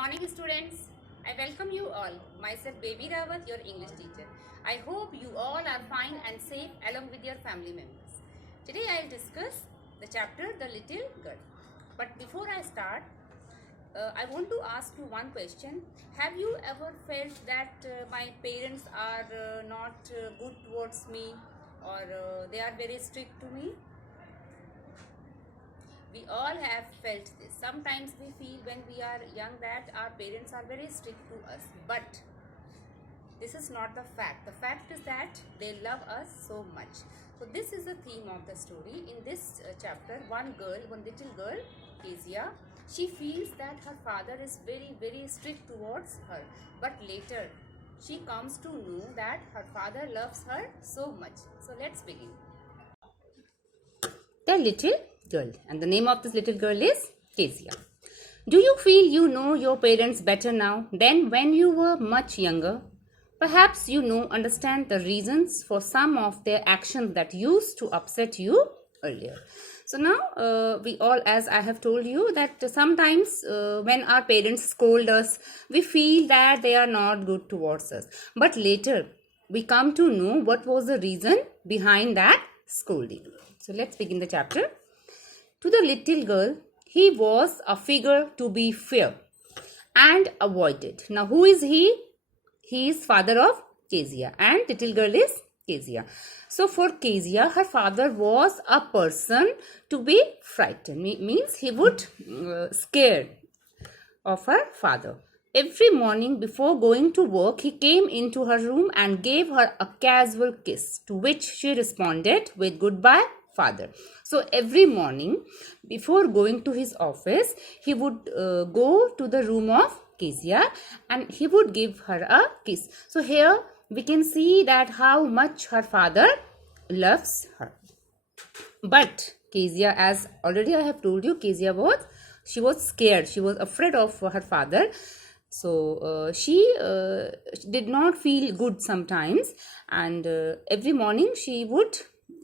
morning, students. I welcome you all. Myself, Baby Rawat, your English teacher. I hope you all are fine and safe along with your family members. Today, I will discuss the chapter The Little Girl. But before I start, I want to ask you one question. Have you ever felt that my parents are not good towards me, or they are very strict to me? We all have felt this. Sometimes we feel when we are young that our parents are very strict to us, but this is not the fact. The fact is that they love us so much. So this is the theme of the story. In this chapter, one little girl, Kezia, she feels that her father is very strict towards her, but later she comes to know that her father loves her so much. So let's begin. The little girl, and the name of this little girl is Kezia. Do you feel you know your parents better now than when you were much younger? Perhaps you understand the reasons for some of their actions that used to upset you earlier. So now we all, as I have told you, that sometimes when our parents scold us, we feel that they are not good towards us. But later we come to know what was the reason behind that scolding. So let's begin the chapter. To the little girl, he was a figure to be feared and avoided. Now, who is he? He is father of Kezia, and little girl is Kezia. So, for Kezia, her father was a person to be frightened. Means he would scare of her father. Every morning before going to work, he came into her room and gave her a casual kiss, to which she responded with goodbye, father. So every morning before going to his office, he would go to the room of Kezia and he would give her a kiss. So here we can see that how much her father loves her. But Kezia, as already I have told you, Kezia she was scared. She was afraid of her father. So she did not feel good sometimes, and every morning she would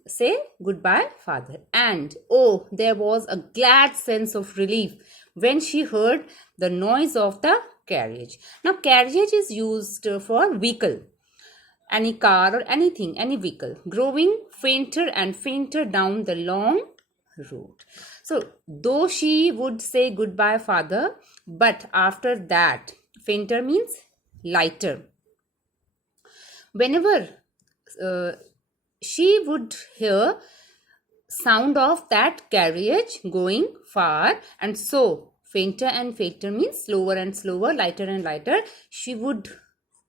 say goodbye, father. And oh, there was a glad sense of relief when she heard the noise of the carriage. Now, carriage is used for vehicle, any car or anything, any vehicle, growing fainter and fainter down the long road. So, though she would say goodbye, father, but after that, fainter means lighter. Whenever she would hear sound of that carriage going far, and so fainter and fainter means slower and slower, lighter and lighter, she would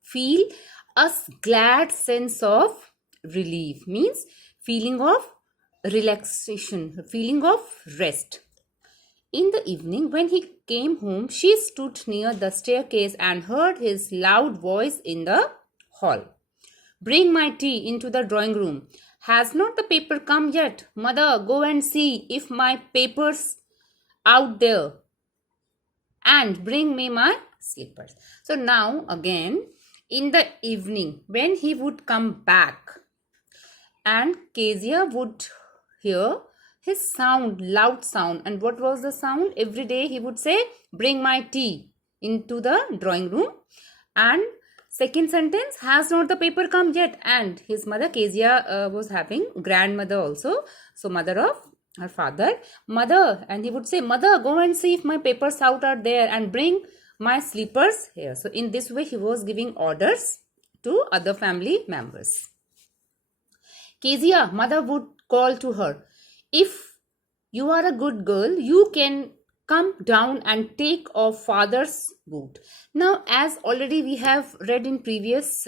feel a glad sense of relief, means feeling of relaxation, feeling of rest. In the evening, when he came home, she stood near the staircase and heard his loud voice in the hall. Bring my tea into the drawing room. Has not the paper come yet? Mother, go and see if my paper's out there. And bring me my slippers. So now again, in the evening, when he would come back, and Kezia would hear his sound, loud sound. And what was the sound? Every day he would say, bring my tea into the drawing room. And second sentence, has not the paper come yet? And his mother, Kezia, was having grandmother also. So mother of her father, mother. And he would say, mother, go and see if my papers out are there and bring my slippers here. So in this way, he was giving orders to other family members. Kezia, mother would call to her, if you are a good girl, you can come down and take off father's boot. Now, as already we have read in previous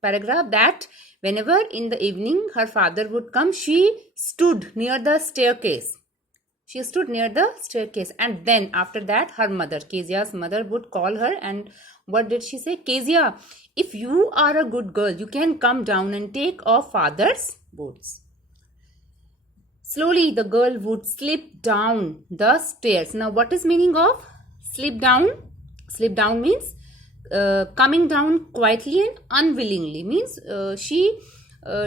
paragraph, that whenever in the evening her father would come, she stood near the staircase. She stood near the staircase, and then after that her mother, Kezia's mother, would call her. And what did she say? Kezia, if you are a good girl, you can come down and take off father's boots. Slowly the girl would slip down the stairs. Now what is meaning of slip down? Slip down means coming down quietly and unwillingly. Means she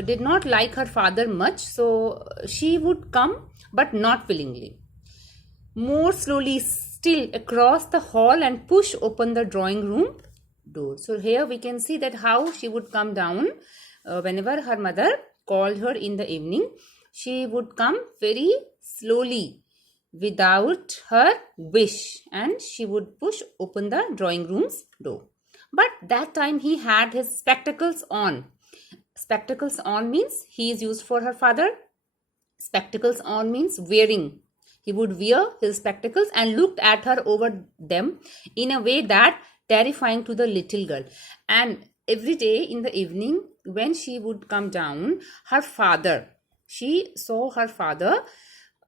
did not like her father much, so she would come but not willingly. More slowly still across the hall and push open the drawing room door. So here we can see that how she would come down whenever her mother called her in the evening. She would come very slowly without her wish, and she would push open the drawing room's door. But that time he had his spectacles on. Spectacles on means he is used for her father. Spectacles on means wearing. He would wear his spectacles and looked at her over them in a way that terrifying to the little girl. And every day in the evening when she would come down, she saw her father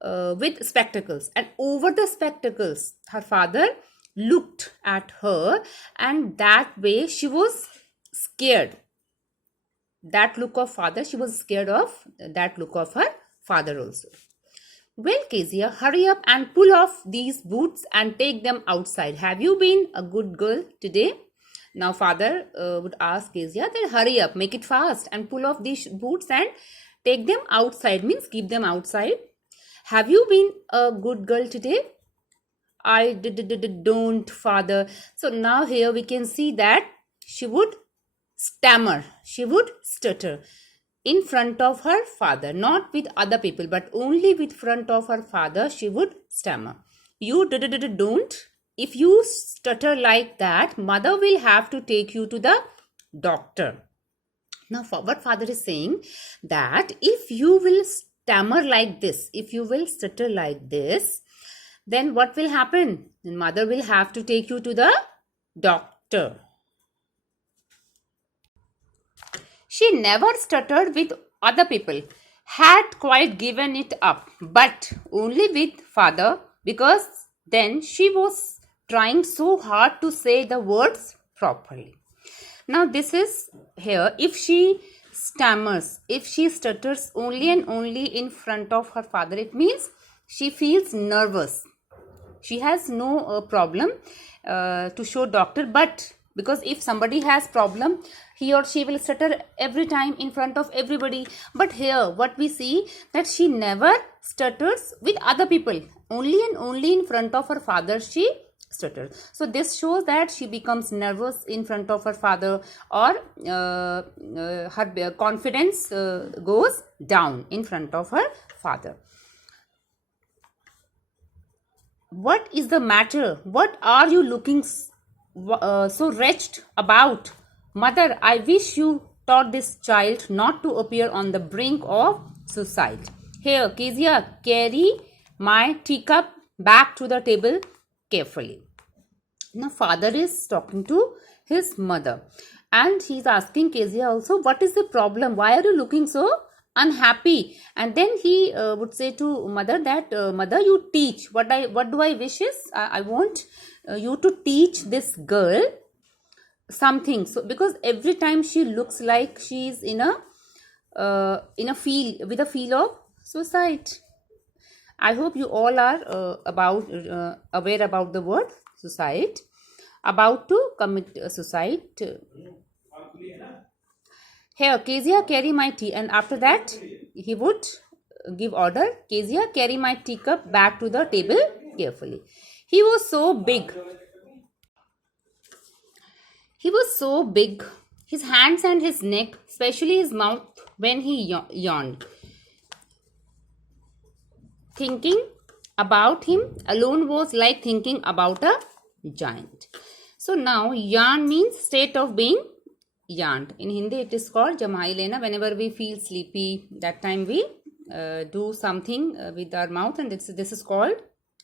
with spectacles, and over the spectacles her father looked at her, and that way she was scared. That look of father, she was scared of that look of her father also. Well, Kezia, hurry up and pull off these boots and take them outside. Have you been a good girl today? Now father would ask Kezia that hurry up, make it fast and pull off these boots and take them outside, means keep them outside. Have you been a good girl today? I don't, father. So now here we can see that she would stammer, she would stutter in front of her father, not with other people, but only with front of her father she would stammer. You don't. If you stutter like that, mother will have to take you to the doctor. Now what father is saying, that if you will stammer like this, if you will stutter like this, then what will happen? Then mother will have to take you to the doctor. She never stuttered with other people, had quite given it up, but only with father, because then she was trying so hard to say the words properly. Now this is here, if she stammers, if she stutters only and only in front of her father, it means she feels nervous. She has no problem to show doctor, but because if somebody has problem, he or she will stutter every time in front of everybody. But here what we see, that she never stutters with other people, only and only in front of her father she stutters. So this shows that she becomes nervous in front of her father, or her confidence goes down in front of her father. What is the matter? What are you looking so wretched about? Mother, I wish you taught this child not to appear on the brink of suicide. Here, Kezia, carry my teacup back to the table carefully. Now, father is talking to his mother, and he's asking Kezia also, what is the problem? Why are you looking so unhappy? And then he would say to mother that, mother, you teach. What do I wish is, I want you to teach this girl something. So because every time she looks like she's in a feel, with a feel of suicide. I hope you all are aware about the word suicide, about to commit suicide. Here, Kezia, carry my tea. And after that, he would give order, Kezia, carry my teacup back to the table carefully. He was so big. He was so big. His hands and his neck, especially his mouth, when he yawned. Thinking about him alone was like thinking about a giant. So now, yawn means state of being yawned. In Hindi, it is called jamai lena. Whenever we feel sleepy, that time we do something with our mouth, and this is called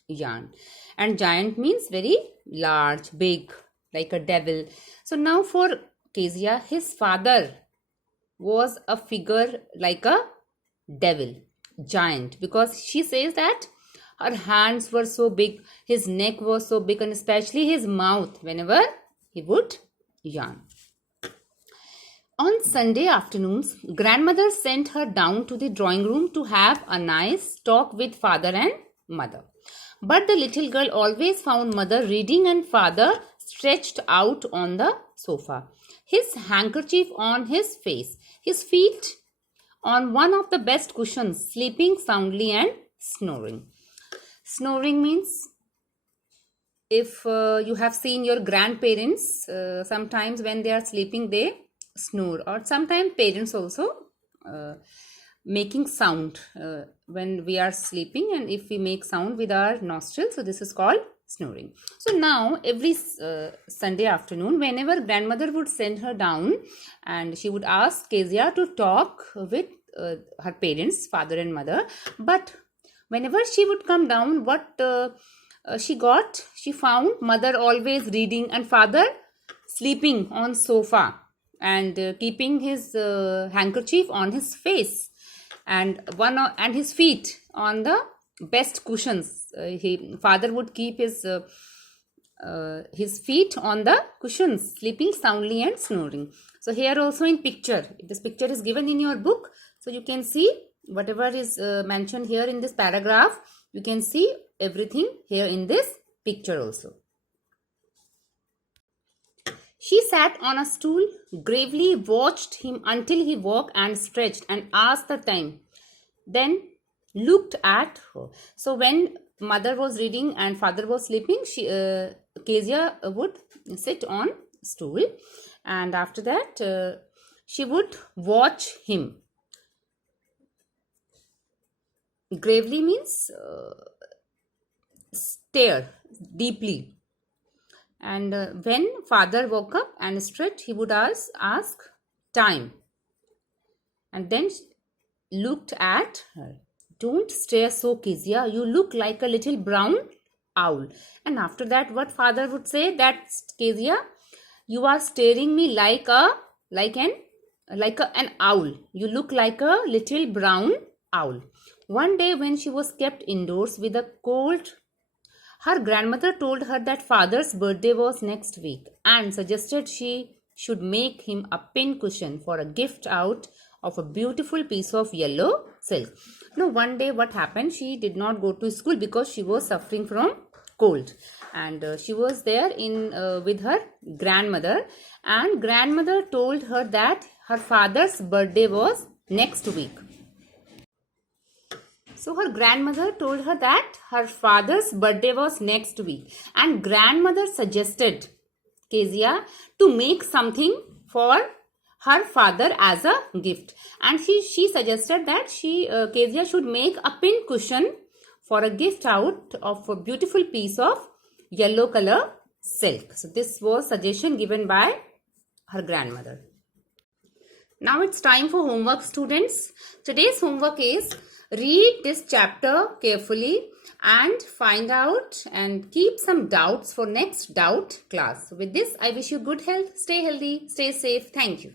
yawn. And giant means very large, big, like a devil. So now for Kezia, his father was a figure like a devil, giant, because she says that her hands were so big, his neck was so big, and especially his mouth whenever he would yawn. On Sunday afternoons, grandmother sent her down to the drawing room to have a nice talk with father and mother. But the little girl always found mother reading and father stretched out on the sofa, his handkerchief on his face, his feet on one of the best cushions, sleeping soundly and snoring. Snoring means if you have seen your grandparents, sometimes when they are sleeping, they snore, or sometimes parents also making sound when we are sleeping, and if we make sound with our nostrils, so this is called snoring. So now every Sunday afternoon, whenever grandmother would send her down, and she would ask Kezia to talk with her parents, father and mother, but whenever she would come down, what she found mother always reading and father sleeping on sofa, and keeping his handkerchief on his face, and his feet on the best cushions. Father would keep his feet on the cushions, sleeping soundly and snoring. So here also in picture, this picture is given in your book, so you can see whatever is mentioned here in this paragraph. You can see everything here in this picture also. She sat on a stool, gravely watched him until he woke and stretched and asked the time, then looked at her. So when mother was reading and father was sleeping, Kezia would sit on stool, and after that she would watch him. Gravely means stare deeply. And when father woke up and stretched, he would ask time, and then looked at her. Don't stare so, Kezia. You look like a little brown owl. And after that, what father would say, that Kezia, you are staring me like an owl. You look like a little brown owl. One day when she was kept indoors with a cold, her grandmother told her that father's birthday was next week and suggested she should make him a pin cushion for a gift out of a beautiful piece of yellow silk. Now one day what happened, she did not go to school because she was suffering from cold, and she was there with her grandmother, and grandmother told her that her father's birthday was next week. So her grandmother told her that her father's birthday was next week, and grandmother suggested Kezia to make something for her father as a gift, and she suggested that Kezia should make a pin cushion for a gift out of a beautiful piece of yellow color silk. So this was suggestion given by her grandmother. Now it's time for homework, students. Today's homework is read this chapter carefully and find out and keep some doubts for next doubt class. So with this, I wish you good health. Stay healthy, stay safe. Thank you.